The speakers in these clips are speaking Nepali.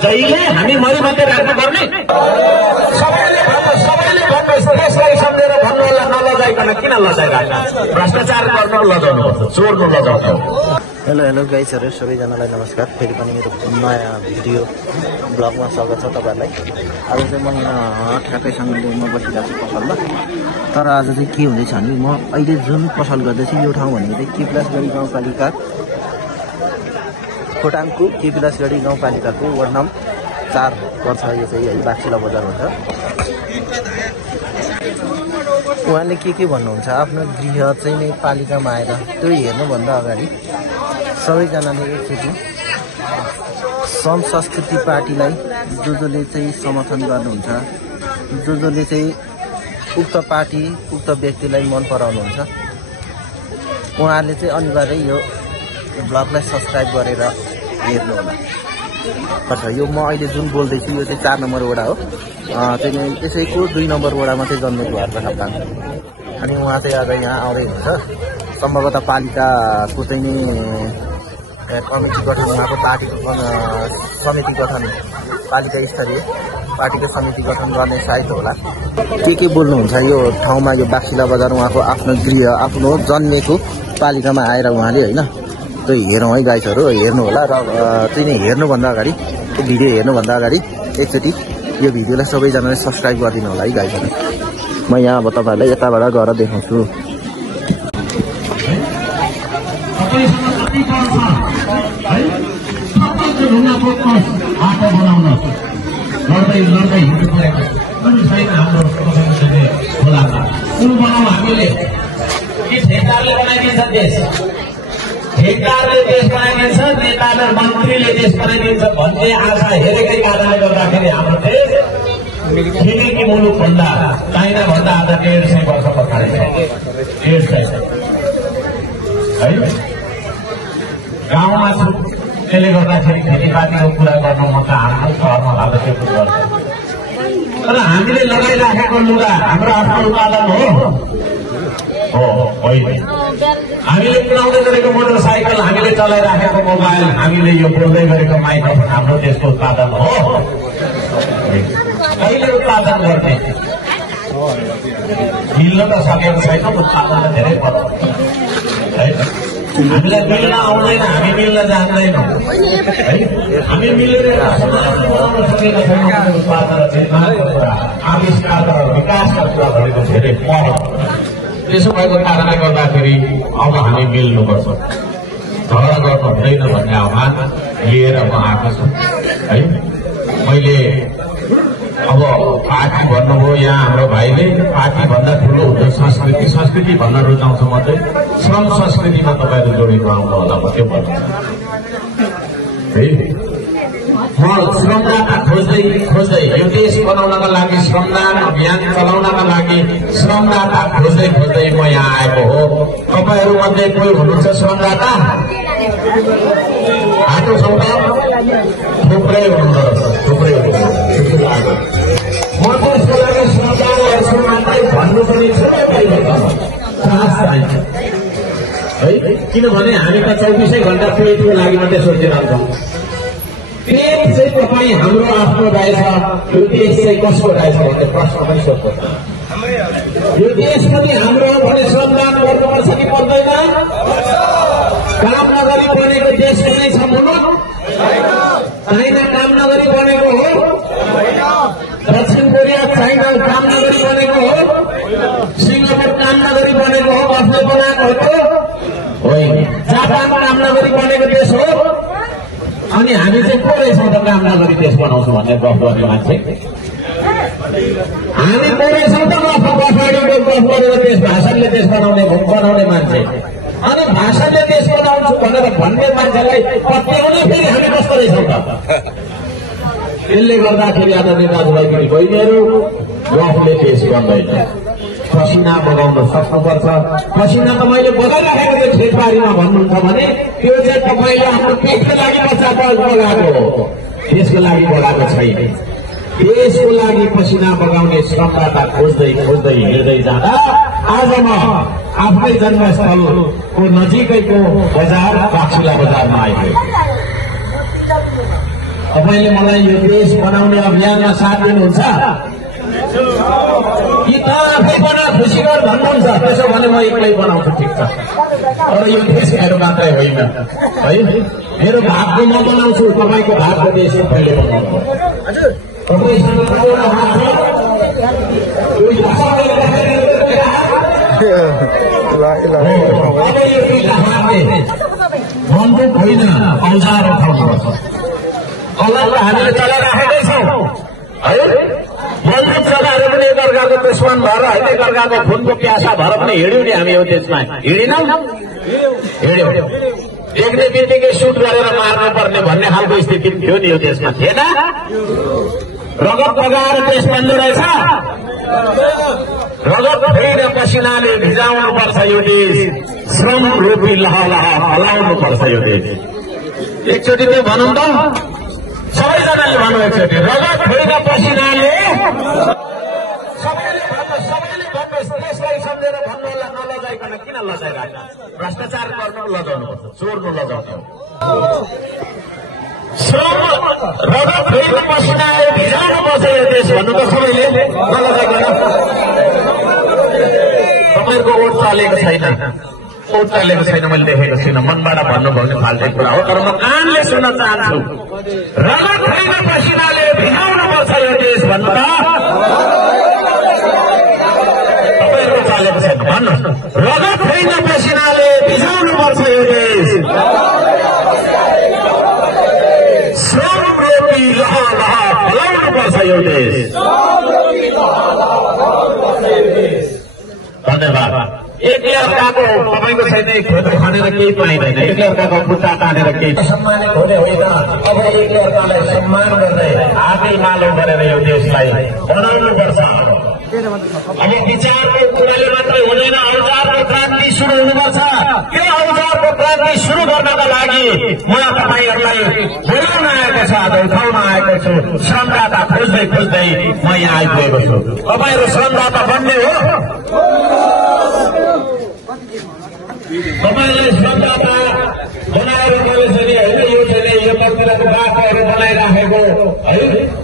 जहिले हामी मरिमध्ये राख्नु पर्ने सबैले भन्नुहोस् देशलाई सम्झेर भन्नु होला नलजाइकन किन लजाइराख्नु भ्रष्टाचार गर्नु लजाउनुपर्छ चोर्नु लजाउनु। हेलो गाइजहरु सबैजनालाई नमस्कार। फेरि पनि मेरो नयाँ भिडियो ब्लगमा स्वागत छ तपाईहरुलाई। आज चाहिँ म ठ्याक्कैसँग म बसिरहेको छु पसलमा। तर आज चाहिँ के हुँदैछ भने म अहिले जुन पसल गर्दैछु यो ठाउँ भनेको चाहिँ केपिलासगढी गाउँपालिका खोटाङको केपिलासगढी गाउँपालिकाको वार्ड नम्बर 4 पर्छ। यो चाहिँ है बाक्सिला बजार भन्छ। उहाँले के भन्नुहुन्छ आफ्नो गृह चाहिँ नै पालिकामा आएर त्यो हेर्नुभन्दा अगाडि सबैजनाले एकचोटि सम संस्कृति पार्टीलाई जसले चाहिँ समर्थन गर्नुहुन्छ, जसले चाहिँ उक्त पार्टी उक्त व्यक्तिलाई मन पराउनुहुन्छ, उहाँहरूले चाहिँ अनिवार्य यो ब्लगलाई सब्सक्राइब गरेर हेर्नु होला। अच्छा, यो म अहिले जुन बोल्दैछु यो चाहिँ 4 नम्बर वडा हो। चाहिँ त्यसैको 2 नम्बर वडामा चाहिँ जन्मेको हर्क खप्ताङ। अनि उहाँ चाहिँ आज यहाँ आउँदै हुन्छ। सम्भवतः पालिकाको चाहिँ नि कमिटी गठन, उहाँको पार्टीको समिति गठन, पालिका स्तरीय पार्टीको समिति गठन गर्ने सायद होला। के बोल्नुहुन्छ यो ठाउँमा, यो बाक्सिला बजार उहाँको आफ्नो गृह, आफ्नो जन्मेको पालिकामा आएर उहाँले होइन त्यो हेरौँ है गाइजहरू, हेर्नु होला। र चाहिँ नि हेर्नुभन्दा अगाडि भिडियो हेर्नुभन्दा अगाडि एकचोटि यो भिडियोलाई सबैजनाले सब्सक्राइब गरिदिनु होला है गाइजहरू। म यहाँ अब तपाईँहरूलाई यताबाट गएर देखाउँछु। ठेकेदारले देश बनाइदिन्छ, नेताले मन्त्रीले देश बनाइदिन्छ भन्ने आशा हेरेकै कारणले गर्दाखेरि हाम्रो देश छिमेकी मुलुकभन्दा चाइना भन्दा आज 150 वर्ष पछाडि छ। 150 है गाउँमा छु, त्यसले गर्दाखेरि खेतीपातीको कुरा गर्नु म त हाम्रो सहरमा भएको त्यो कुरा गर्छु। तर हामीले लगाइराखेको लुगा हाम्रो आफ्नो उत्पादन हो होइन। हामीले चलाउँदै गरेको मोटरसाइकल, हामीले चलाइराखेको मोबाइल, हामीले यो बोल्दै गरेको माइक्रोफोन हाम्रो देशको उत्पादन हो। कहिले उत्पादन गर्ने मिल्न त सकेको छैन, उत्पादन धेरै पर्छ है। हामीलाई मिल्न आउँदैन, हामी मिल्न जान्दैनौँ है। हामी मिलेर बनाउन सकेका छैनौँ। उत्पादन आविष्कार र विकासका कुरा भनेको धेरै पर। त्यसो भएको कारणले गर्दाखेरि अब हामी मिल्नुपर्छ, झगडा गर्नु हुँदैन भन्ने आह्वान लिएर म आएको छु है। मैले अब पार्टी भन्नुभयो यहाँ हाम्रो भाइले, पार्टी भन्दा ठुलो हुन्छ संस्कृति, संस्कृति भन्न रुचाउँछु म चाहिँ। श्रम संस्कृतिमा तपाईँहरू जोडेको आउनु होला म त्यो भन्छु है। म श्रमदाता खोज्दै यो देश बनाउनका लागि, श्रमदान अभियान चलाउनका लागि श्रमदाता खोज्दै म यहाँ आएको हो। तपाईँहरू मध्ये कोही हुनुहुन्छ श्रमदाता? आएको छौँ त? थुप्रै हुनुहुन्छ, थुप्रै म त्यसको लागि श्रमदान गर्छु मात्रै भन्नु पनि साहस चाहिन्छ है। किनभने हामी त 24 घण्टा पेटको लागि मात्रै सोचिरहन्छौँ। पेट चाहिँ तपाईँ हाम्रो आफ्नो रहेछ, यो देश चाहिँ कसको रहेछ भन्ने प्रश्न पनि सोध्छ। यो देश पनि हाम्रो हो भने श्रमदान गर्नुपर्छ कि पर्दैन? काम नगरी बनेको देश कुनै छ मुलुक? चाइना काम नगरी बनेको हो? दक्षिण कोरिया चाइना काम नगरी बनेको हो? सिङ्गापुर काम नगरी बनेको हो? कसले बनाएको हो? होइन। जापान काम नगरी बनेको देश हो? अनि हामी चाहिँ को रहेछौँ त काम नगरी देश बनाउँछौँ भन्ने गफ गर्ने मान्छे? हामी को रहेछौँ त गफ गरेर देश भाषणले देश बनाउने मान्छे? अनि भाषाले देश बनाउँछु भनेर भन्ने मान्छेलाई पत्याउन फेरि हामी कस्तो रहेछौँ त? त्यसले गर्दाखेरि आदरणीय दाजुभाइ बहिनीहरू, गफले देश गर्दैन, पसिना बगाउन सक्नुपर्छ। पसिना त मैले बगाइराखेको थियो खेतबारीमा भन्नुहुन्छ भने त्यो चाहिँ तपाईँले आफ्नो पेटको लागि बगाएको हो, देशको लागि बगाएको छैन। देशको लागि पसिना बगाउने श्रमदाता खोज्दै हिँड्दै जाँदा आज म आफ्नै जन्मस्थलको नजिकैको बजार बाक्सिला बजारमा आइपुगेँ। तपाईले मलाई यो देश बनाउने अभियानमा साथ दिनुहुन्छ कि त आफै बना खुसी गर भन्नुहुन्छ? त्यसो भने म एक्लै बनाउँछु, ठिक छ। तर यो देश मेरो मात्रै होइन है, मेरो भागको म बनाउँछु, तपाईँको भागको देश तपाईँले बनाउनु। तपाईँसँग एउटा हात छ, अब यो दुईटा हातले बन्दुक होइन औजार उठाउनुपर्छ। कलमलाई हामीले चलाइराखेकै छौँ है, बन्दुक चलाएर पनि एकअर्काको दुश्मन भएर होइन, एकअर्काको खुनको प्यासा भएर पनि हिँड्यौँ नि हामी यो देशमा, हिँडेनौँ? हिँड्यौँ। देख्ने बित्तिकै सुट गरेर मार्नु पर्ने भन्ने खालको स्थिति थियो नि यो देशमा, थिएन? रगत बगाएर देश बन्नु रहेछ। रगत होइन पसिनाले भिजाउनु पर्छ यो देश, श्रम रूपी लहलह फलाउनु पर्छ यो देश। एकचोटि त्यो भनौँ त, सबैजनाले भनौँ एकचोटि, रगत होइन पसिनाले। सबैले भन्नुहोस्, देशलाई सम्झेर भन्नु होला, नलजाइकन किन लजाइरहेको? भ्रष्टाचार गर्नु लजाउनुपर्छ, चोर्नु लजाउनु। श्रम रगत होइन पसिनाले भिजाउनु पर्छ यो देश भन्नु त सबैले, नलजाइकन। तपाईँहरूको ओट चलेको छैन, ओट चलेको छैन, मैले देखेको छुइनँ, मनबाट भन्नुभयो भने फाल्टै कुरा हो, तर म कानले सुन्न चाहन्छु। रगत होइन पसिनाले भिजाउनु पर्छ यो देश भन्नु त तपाईँहरूको चलेको छैन, भन्नुहोस्। रगत होइन पसिनाले भिजाउनु पर्छ यो देश, श्रम रोपी लहलह फलाउनु पर्छ यो देश। धन्यवाद। एकले अर्काको तपाईँको छैन खेत खनेर केही पाइँदैन, एकले अर्काको खुट्टा तानेर केही सम्मानित हुने होइन। अब एकले अर्कालाई सम्मान गर्दै आफै मालो गरेर यो देशलाई बनाउनु पर्छ। अब विचारको कुराले मात्रै हुँदैन, औजारको क्रान्ति सुरु हुनुपर्छ। त्यो औजारको क्रान्ति सुरु गर्नका लागि म तपाईँहरूलाई बोलाउन आएको छ, आज उठाउन आएको छु। श्रमदाता खोज्दै खोज्दै म यहाँ आइपुगेको छु। तपाईँहरू श्रमदाता बन्ने हो, तपाईँलाई श्रमदाता बनाएर मैले चाहिँ होइन, यो चाहिँ यो कतिको बाटोहरू बनाइराखेको है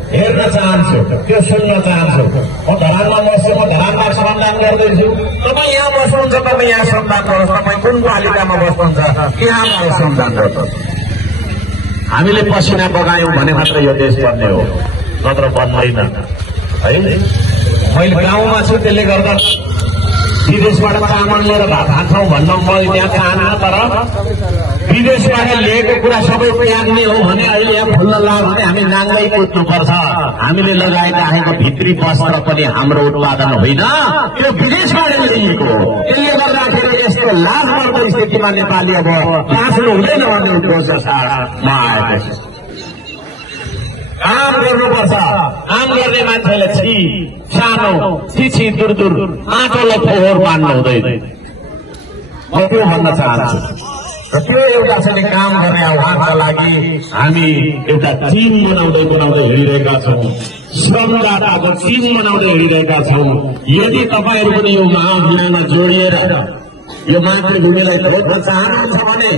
हेर्न चाहन्छु, त्यो सुन्न चाहन्छु। म धरानमा बस्छु, म धरानमा श्रमदान गर्दैछु। तपाईँ यहाँ बस्नुहुन्छ, तपाईँ यहाँ श्रमदान गर्नुहोस्। तपाईँ कुन पालिकामा बस्नुहुन्छ यहाँ श्रमदान गर्नुहोस्। हामीले पसिना बगायौँ भने मात्रै यो देश बन्ने हो, नत्र बन्दैन है। मैले गाउँमा छु, त्यसले गर्दा विदेशबाट चामल लिएर भात खान्छौँ भन्न मैले त्यहाँ चाहन्न, तर विदेशबाट लिएको कुरा सबै त्याग्ने हो भने अहिले यहाँ फुल्न लाग्यो भने हामी नाङ्गै कुद्नुपर्छ। हामीले लगाइराखेको भित्री वस्त्र पनि हाम्रो उत्पादन होइन, त्यो विदेशबाट ल्याइएको हो। त्यसले गर्दाखेरि यस्तो लाजमर्दो स्थितिमा नेपाली अब बाँच्नु हुँदैन भन्ने उद्देश्यमा म आएको छु। काम गर्नुपर्छ। काम गर्ने मान्छेले सानो छिछि दूर दूर आँटोलाई फोहोर पार्नु हुँदैन, म त्यो भन्न चाहन्छु। र त्यो एउटा चाहिँ काम गर्ने आह्वानका लागि हामी एउटा टिम बनाउँदै हिँडिरहेका छौँ, श्रमदाताको टिम बनाउँदै हिँडिरहेका छौँ। यदि तपाईँहरू पनि यो महाअभियानमा जोडिएर यो मातृभूमिलाई खोज्न चाहनुहुन्छ भने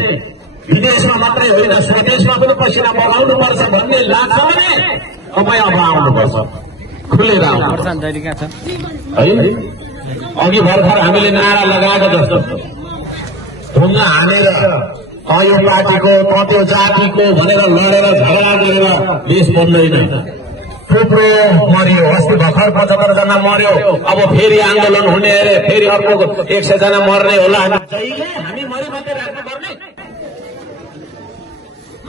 विदेशमा मात्रै होइन, स्वदेशमा पनि पसिना बगाउनुपर्छ भन्ने लाग्छ भने तपाईँ अब आउनुपर्छ, खुलेर आउनुपर्छ है। अघि भर्खर हामीले नारा लगाएको जस्तो ढुङ्गा हानेर यो पार्टीको त्यो जातिको भनेर लडेर झगडा गरेर देश बन्दैन। थुप्रो मर्यो, अस्ति भर्खर 75 जना मर्यो, अब फेरि आन्दोलन हुने अरे, फेरि अर्को 100 जना मर्ने होला। हामी मरि मात्रै राख्नुपर्ने,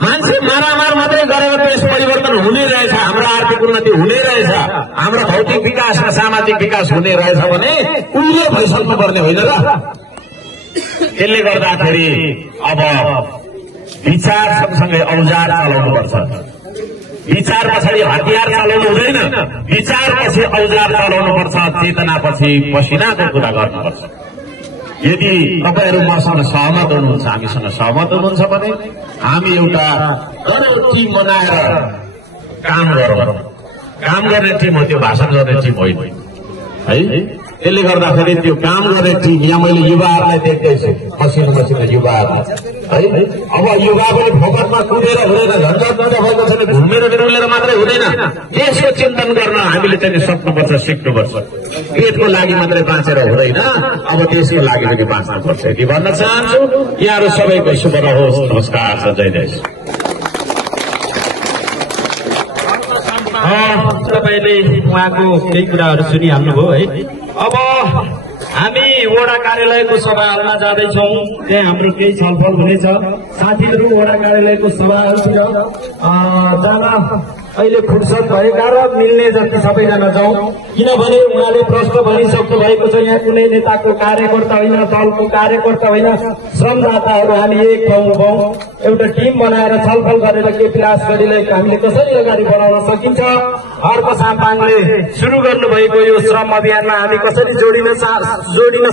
मान्छे मारामार मात्रै गरेर देश परिवर्तन हुने रहेछ, हाम्रो आर्थिक उन्नति हुने रहेछ, हाम्रो भौतिक विकास र सामाजिक विकास हुने रहेछ भने उहिले भइसक्नु पर्ने होइन र। त्यसले गर्दाखेरि अब विचार सँगसँगै औजार चलाउनुपर्छ। विचार पछाडि हतियार चलाउनु हुँदैन, विचार पछि औजार चलाउनुपर्छ, चेतनापछि पसिनाको कुरा गर्नुपर्छ। यदि तपाईँहरू मसँग सहमत हुनुहुन्छ, हामीसँग सहमत हुनुहुन्छ भने हामी एउटा टिम बनाएर काम गरौँ। काम गर्ने टिम हो, त्यो भाषण गर्ने टिम होइन है। त्यसले गर्दाखेरि त्यो काम गर्ने टिम यहाँ मैले युवाहरूलाई देख्दैछु, मसिनो युवाहरूलाई है। अब युवा पनि फोकटमा कुदेर हुँदैन, झन्झट भएको छैन, घुमेर डुलेर मात्रै हुँदैन। देशको चिन्तन गर्न हामीले चाहिँ सक्नुपर्छ, सिक्नुपर्छ। पेटको लागि मात्रै बाँचेर हुँदैन, अब देशको लागि पनि बाँच्नुपर्छ। यति भन्न चाहन्छु। यहाँहरू सबैको शुभ रहोस्। नमस्कार छ, जय देश। तपाईले उहाँको केही कुराहरू सुनिहाल्नुभयो है। अब हामी वडा कार्यालयको सभाहरूमा जाँदैछौँ, त्यहाँ हाम्रो केही छलफल हुनेछ। साथीहरू वडा कार्यालयको सभाहरूतिर जान अहिले फुर्सद भएका र मिल्ने जति सबैजना जाउँ, किनभने उहाँले प्रश्न भनिसक्नु भएको छ। यहाँ कुनै नेताको कार्यकर्ता होइन, दलको कार्यकर्ता होइन, श्रमदाताहरू हामी एक ठाउँ भयौँ, एउटा टिम बनाएर छलफल गरेर के प्रयास गरिले हामीले कसरी अगाडि बढाउन सकिन्छ। अर्को साम्पाङले सुरु गर्नुभएको यो श्रम अभियानमा हामी कसरी जोडिन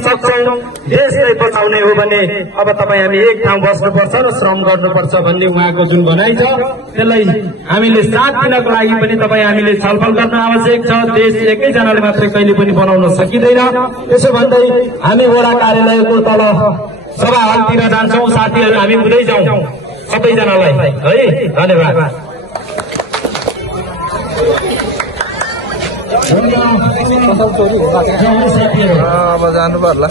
सक्छौँ। देशलाई बचाउने हो भने अब तपाईँ हामी एक ठाउँ बस्नुपर्छ र श्रम गर्नुपर्छ भन्ने उहाँको जुन भनाइ छ, त्यसलाई हामीले साथ दिनको लागि पनि तपाईँ हामीले छलफल गर्न आवश्यक छ। देश एकैजनाले मात्रै कहिले पनि बनाउन सकिँदैन। त्यसो भन्दै हामी वडा कार्यालयको तल सभा हलतिर जान्छौँ। साथीहरू हामी हुँदै जाउँ सबैजनालाई है। धन्यवाद। अब जानु पर्ला।